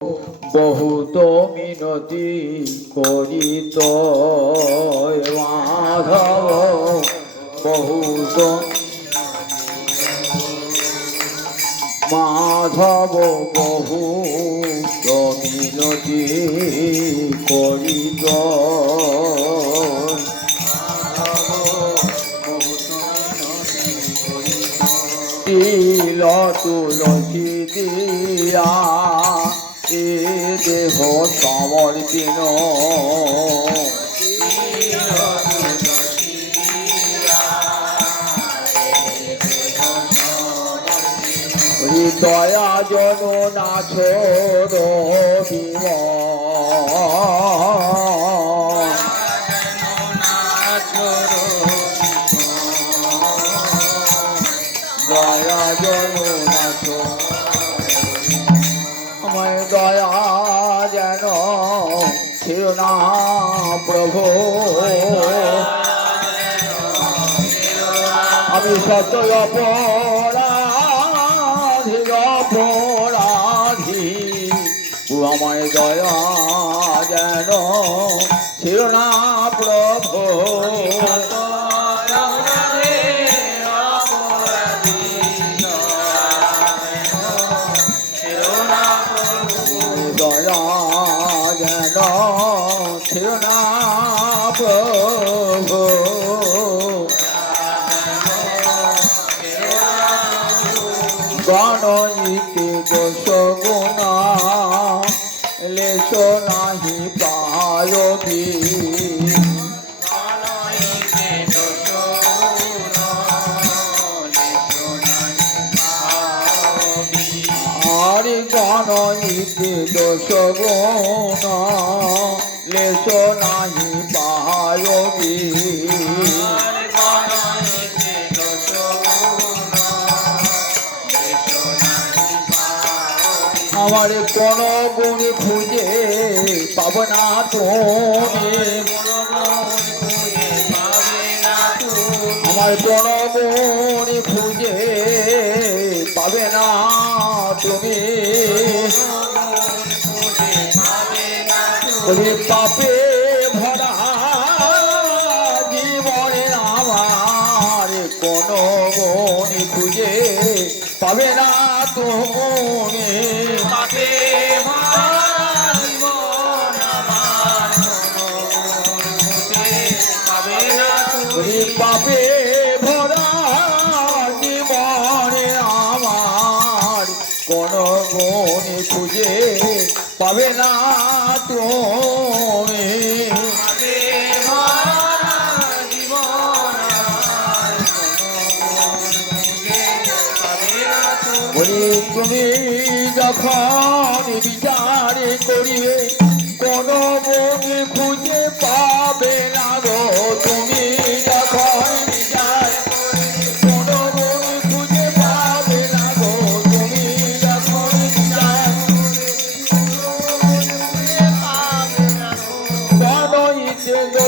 বহুত মিনতি করিত মাধব। বহুত মাধব বহু মিনতি করিত তিল তুলসী দিয়া দেহ সমর্পিন হৃদয়া জন নাছ রবিম না প্রভু। আমি সত অপরাধী অপরাধী। আমায় দয়া যেন শিরোনা প্রভু। গণইতে দোষ গুণা লেশ নাহি পায়বি। আর গণইতে দোষ গুণা লেশ নাহি পায়বি। আমার কোন গুণ খুঁজে পাব না আমার কোন গুণ খুঁজে পাবে না তুমি। পাপে ভরা জীবনে আমার কোন গুণ খুঁজে পাবে না বলি তুমি যখন বিচার করিবে কোন গুণ খুঁজে পাবে না গো।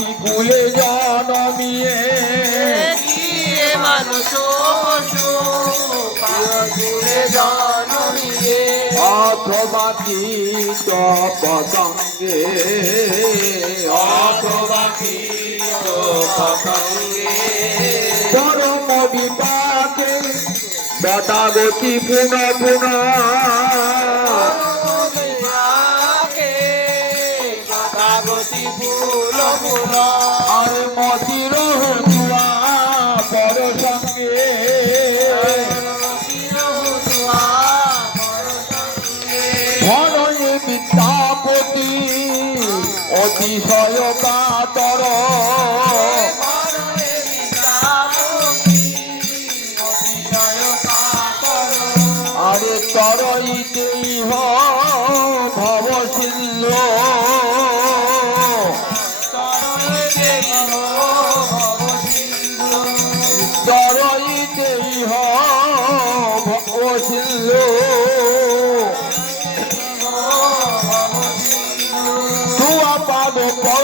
পাখি কুলে জনমিয়ে। মানুষ পাখিরে জন্মিয়ে। অথবা কীট পতঙ্গে অথবা পতঙ্গে পরম বিপাকে বটাগতি পুন পুন আর মতির হুয়া পর সঙ্গে। ধনয়ে বিদ্যাপতি অতিশয় কাতর।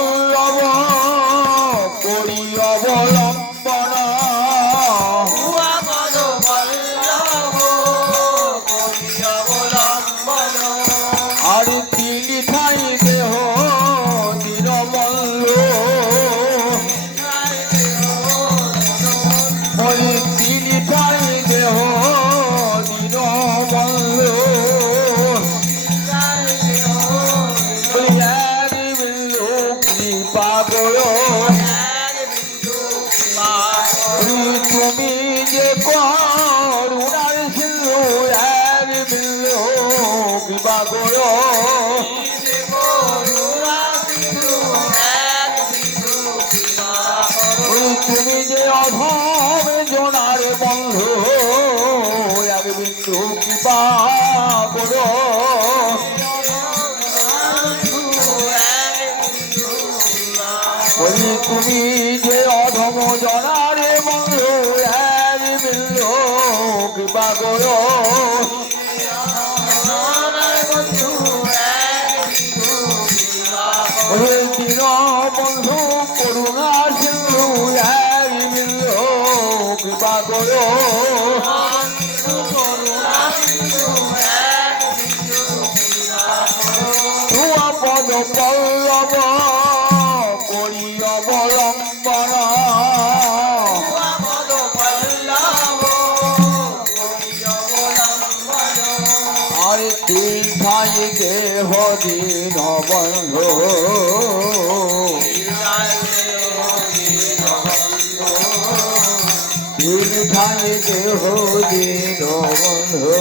পল্লব বন্ধু এক বিন্দু কৃপা করো তুমি যে অধম জনার বন্ধু এক বিন্দু কৃপা করো পল্লব করি অবলম্বন আরে তীর্থাই দেহ দিন বন্ধু? তীর্থাই দেহ দিন বন্ধু?